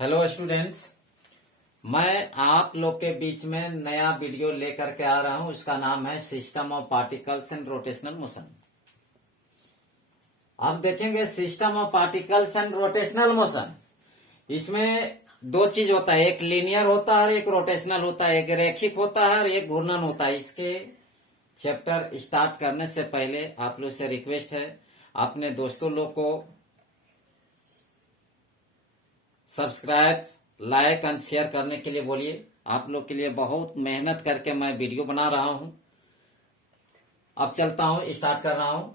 Hello students, मैं आप लोग के बीच में नया वीडियो लेकर के आ रहा हूं। उसका नाम है system of particles and rotational motion. आप देखेंगे system of particles and rotational motion, इसमें दो चीज होता है, एक लीनियर होता है और एक रोटेशनल होता है, एक रैखिक होता है और एक घूर्णन होता है। इसके चैप्टर स्टार्ट करने से पहले आप लोग से रिक्वेस्ट है, अपने दोस्तों लोग को सब्सक्राइब, लाइक एंड शेयर करने के लिए बोलिए। आप लोग के लिए बहुत मेहनत करके मैं वीडियो बना रहा हूं। अब चलता हूं, स्टार्ट कर रहा हूं।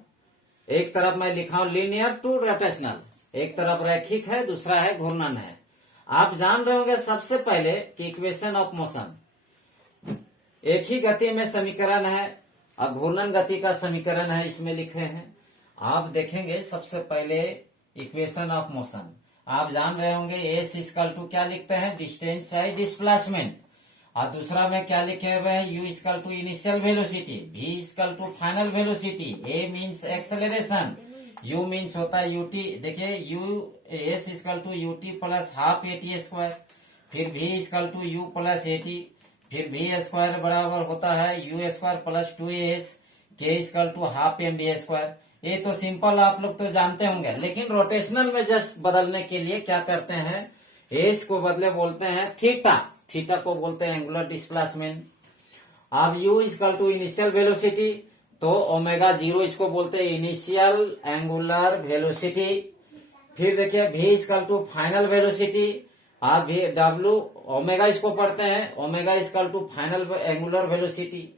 एक तरफ मैं लिखा हूं लीनियर टू रोटेशनल, एक तरफ रैखिक है, दूसरा है घूर्णन है। आप जान रहे होंगे सबसे पहले कि इक्वेशन ऑफ मोशन, एक ही गति में समीकरण है और घूर्णन गति का समीकरण है, इसमें लिखे हैं। आप देखेंगे सबसे पहले इक्वेशन ऑफ मोशन, आप जान रहे होंगे एस इक्वल टू क्या लिखते हैं, डिस्टेंस है डिस्प्लेसमेंट, और दूसरा में क्या लिखे हुए हैं, u equal to initial velocity, v equal to final velocity, a means acceleration, u means होता है यूटी। देखिए u s equal to u t plus half a t square, फिर v equal to u plus a t, फिर v square बराबर होता है u square plus 2s, k equal to half m v square. ये तो सिंपल आप लोग तो जानते होंगे, लेकिन रोटेशनल में जस्ट बदलने के लिए क्या करते हैं, एस को बदले बोलते हैं थीटा, थीटा को बोलते हैं एंगुलर डिस्प्लेसमेंट। अब u equal to initial velocity, तो ओमेगा जीरो इसको बोलते हैं इनिशियल एंगुलर वेलोसिटी। फिर देखिए v equal to final velocity, आप भी डब्ल्यू ओमेगा इसको पढ़ते हैं, omega equal to final angular velocity.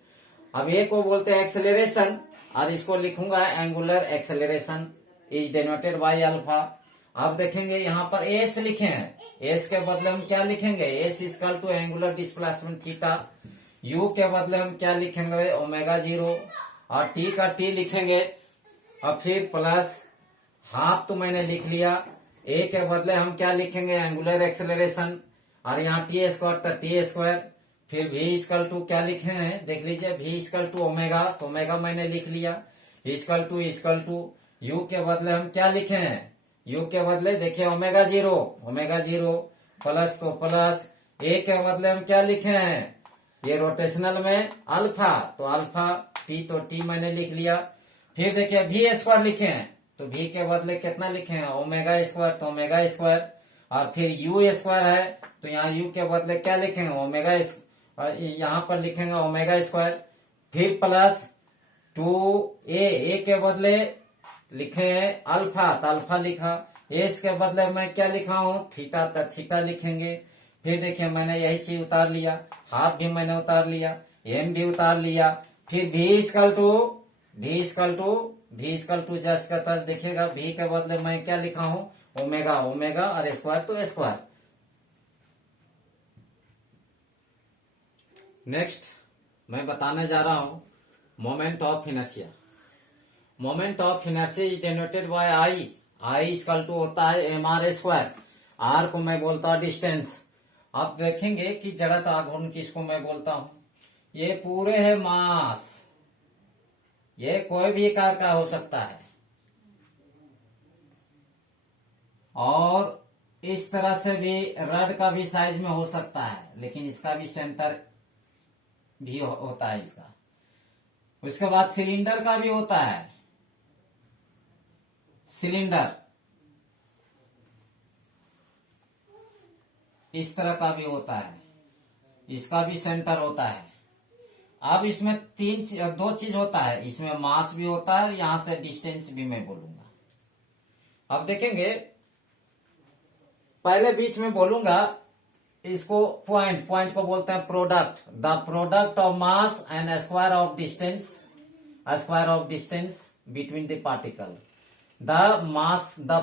अब ए को बोलते हैं एक्सेलरेशन, और इसको लिखूंगा angular acceleration is denoted by alpha. अब देखेंगे यहाँ पर एस लिखे हैं, एस के बदले हम क्या लिखेंगे, s equal to angular displacement theta. U के बदले हम क्या लिखेंगे, ओमेगा जीरो, और टी का टी लिखेंगे, और फिर प्लस हाफ तो मैंने लिख लिया। ए के बदले हम क्या लिखेंगे, एंगुलर एक्सेलरेशन, और यहाँ टी स्क्वायर तो टी स्क्वायर। फिर v इक्वल टू क्या लिखे हैं, देख लीजिए v इक्वल टू ओमेगा, तो ओमेगा मैंने लिख लिया, इक्वल टू u के बदले हम क्या लिखे हैं, u के बदले देखिए ओमेगा जीरो प्लस, तो प्लस a के बदले हम क्या लिखे हैं, ये रोटेशनल में अल्फा, तो अल्फा t, तो t मैंने लिख लिया। फिर देखिए v स्क्वायर लिखे हैं, तो v के बदले कितना लिखे हैं, ओमेगा स्क्वायर, तो ओमेगा स्क्वायर, और फिर u स्क्वायर है, तो यहाँ u के बदले क्या लिखेंगे, ओमेगा, और यहाँ पर लिखेंगे ओमेगा स्क्वायर। फिर प्लस 2a, के बदले लिखे हैं अल्फा, तो अल्फा लिखा। एस के बदले मैं क्या लिखा हूं, थीटा, तो थीटा लिखेंगे। फिर देखिए मैंने यही चीज उतार लिया, हाफ भी मैंने उतार लिया, एम भी उतार लिया। फिर v इक्वल टू जस्ट का तस, देखिएगा v के बदले मैं क्या लिखा हूं, ओमेगा, और स्क्वायर तो स्क्वायर। नेक्स्ट मैं बताने जा रहा हूं moment of inertia. Moment of inertia is denoted by I equal to होता है एम आर स्क्वायर, आर को मैं बोलता हूं डिस्टेंस। आप देखेंगे कि जड़ता आघूर्ण किसको मैं बोलता हूं, ये पूरे है मास, ये कोई भी कार का हो सकता है, और इस तरह से भी रड का भी साइज में हो सकता है, लेकिन इसका भी सेंटर भी होता है इसका। उसके बाद सिलेंडर का भी होता है, सिलेंडर इस तरह का भी होता है, इसका भी सेंटर होता है। अब इसमें दो चीज होता है, इसमें मास भी होता है और यहां से डिस्टेंस भी मैं बोलूंगा। अब देखेंगे, पहले बीच में बोलूंगा, इसको पॉइंट को बोलते हैं product, the product of mass and square of distance between the particle, the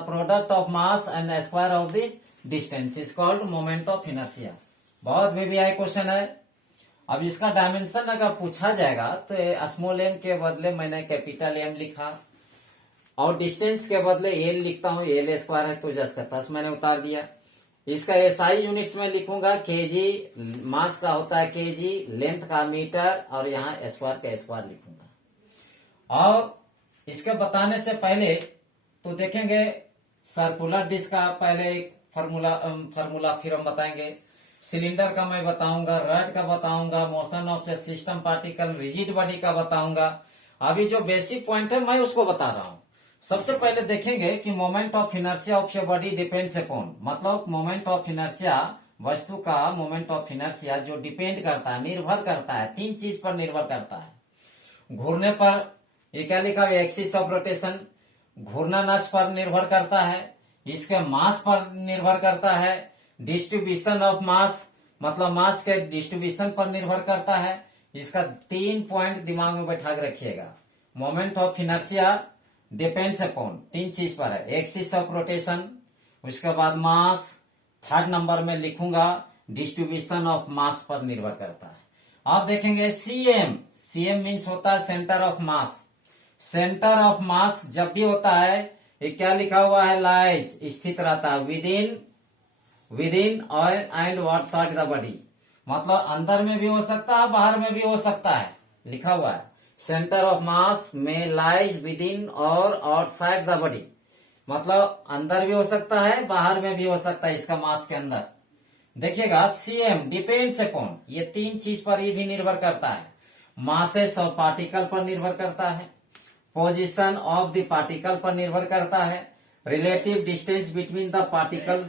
product of mass and square of the distance is called moment of inertia. बहुत वीवीआई क्वेश्चन है। अब इसका डायमेंशन अगर पूछा जाएगा तो स्मॉल एम के बदले मैंने कैपिटल एम लिखा, और डिस्टेंस के बदले एल लिखता हूं, एल स्क्वायर है तो जस्ट का तस मैंने उतार दिया। इसका एसआई यूनिट्स में लिखूंगा, केजी, मास का होता है केजी, लेंथ का मीटर, और यहाँ स्क्वायर का स्क्वायर लिखूंगा। और इसके बताने से पहले तो देखेंगे सर्कुलर डिस्क का पहले फार्मूला फिर हम बताएंगे। सिलेंडर का मैं बताऊंगा, रड का बताऊंगा, motion of the system particle, rigid body का बताऊंगा। अभी जो बेसिक पॉइंट है मैं उसको बता रहा हूं। सबसे पहले देखेंगे कि moment of inertia of a body depends upon, मतलब मोमेंट ऑफ इनर्शिया, वस्तु का मोमेंट ऑफ इनर्शिया जो डिपेंड करता है, निर्भर करता है, 3 चीज पर निर्भर करता है। घूरने पर, ये क्या लिखा है, एक्सिस ऑफ रोटेशन, घूर्णन अक्ष पर निर्भर करता है, इसके मास पर निर्भर करता है, डिस्ट्रीब्यूशन ऑफ मास, मतलब मास के डिस्ट्रीब्यूशन पर निर्भर करता है। इसका 3 पॉइंट दिमाग में बैठा के रखिएगा। Moment of inertia depends upon 3 चीज पर है, एक्सिस ऑफ रोटेशन, उसके बाद मास, 3rd नंबर में लिखूंगा डिस्ट्रीब्यूशन ऑफ मास पर निर्भर करता है। आप देखेंगे सीएम, सीएम मीन्स होता है centre of mass. Centre of mass जब भी होता है, ये क्या लिखा हुआ है, लाइज, स्थित रहता है विद इन और एंड आउटसाइड द बॉडी, मतलब अंदर में भी हो सकता है, बाहर में भी हो सकता है, लिखा हुआ है सेंटर ऑफ मास में लाइज विद इन और आउटसाइड द बॉडी, मतलब अंदर भी हो सकता है, बाहर में भी हो सकता है, इसका मास के अंदर। देखिएगा सीएम डिपेंड्स अपॉन, ये 3 चीज पर ये भी निर्भर करता है। मासेस ऑफ पार्टिकल पर निर्भर करता है, पोजीशन ऑफ द पार्टिकल पर निर्भर करता है, relative distance between the particle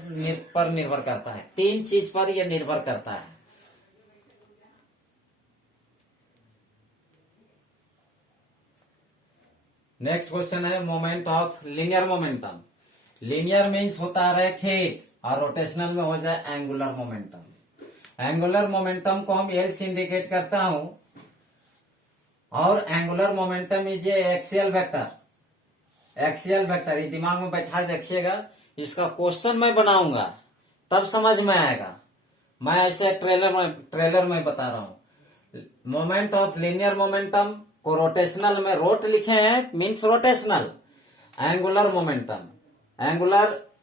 पर निर्भर करता है। 3 चीज पर यह निर्भर करता है। नेक्स्ट क्वेश्चन है moment of linear momentum. Linear means होता है रैखिक, और रोटेशनल में हो जाए एंगुलर मोमेंटम। एंगुलर मोमेंटम को हम एल से इंडिकेट करता हूं, और angular momentum is a axial vector. Axial vector ये दिमाग में बैठा रखिएगा। इसका क्वेश्चन मैं बनाऊंगा तब समझ में आएगा, मैं ऐसे ट्रेलर में बता रहा हूं। मोमेंट ऑफ लीनियर मोमेंटम को रोटेशनल में रोट लिखे हैं, मीन्स रोटेशनल। एंगुलर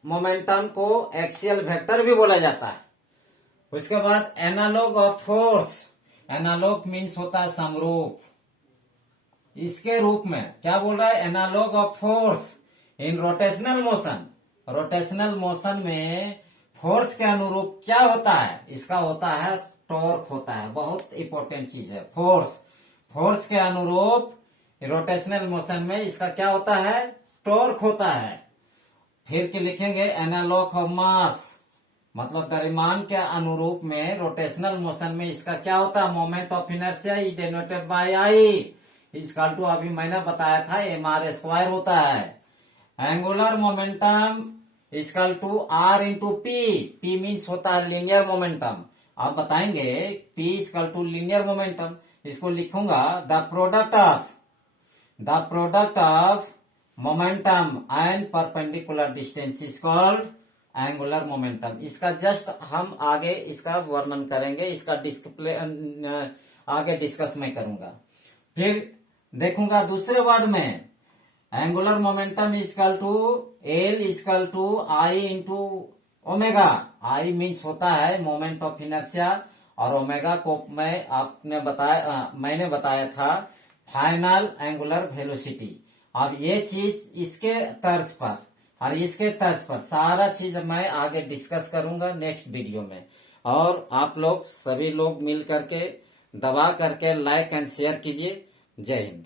मोमेंटम को एक्सियल वेक्टर भी बोला जाता है। उसके बाद analogue of force, analogue means होता है समरूप, इसके रूप में क्या बोल रहा है, analogue of force in rotational motion. Rotational motion में फोर्स के अनुरूप क्या होता है, इसका होता है टॉर्क होता है, बहुत इंपॉर्टेंट चीज है फोर्स के अनुरूप रोटेशनल मोशन में इसका क्या होता है, टॉर्क होता है। फिर के लिखेंगे एनालॉग ऑफ मास, मतलब द्रव्यमान के अनुरूप में रोटेशनल मोशन में इसका क्या होता है, moment of inertia is denoted by I, is equal to अभी मैंने बताया था mr² होता है। Angular momentum is equal to r into p means होता है लीनियर मोमेंटम। आप बताएंगे p is equal to linear momentum, इसको लिखूंगा the product of momentum and perpendicular distance is called angular momentum. इसका जस्ट हम आगे इसका वर्णन करेंगे, इसका आगे डिस्कस मैं करूंगा। फिर देखूंगा दूसरे वर्ड में angular momentum equal to L equal to I into omega. I means होता है मोमेंट ऑफ इनर्शिया, और ओमेगा को मैंने बताया था फाइनल एंगुलर वेलोसिटी। अब ये चीज इसके तर्ज पर और इसके तर्ज पर सारा चीज मैं आगे डिस्कस करूंगा नेक्स्ट वीडियो में। और आप लोग सभी लोग मिल करके दबा करके लाइक एंड शेयर कीजिए। जय हिंद।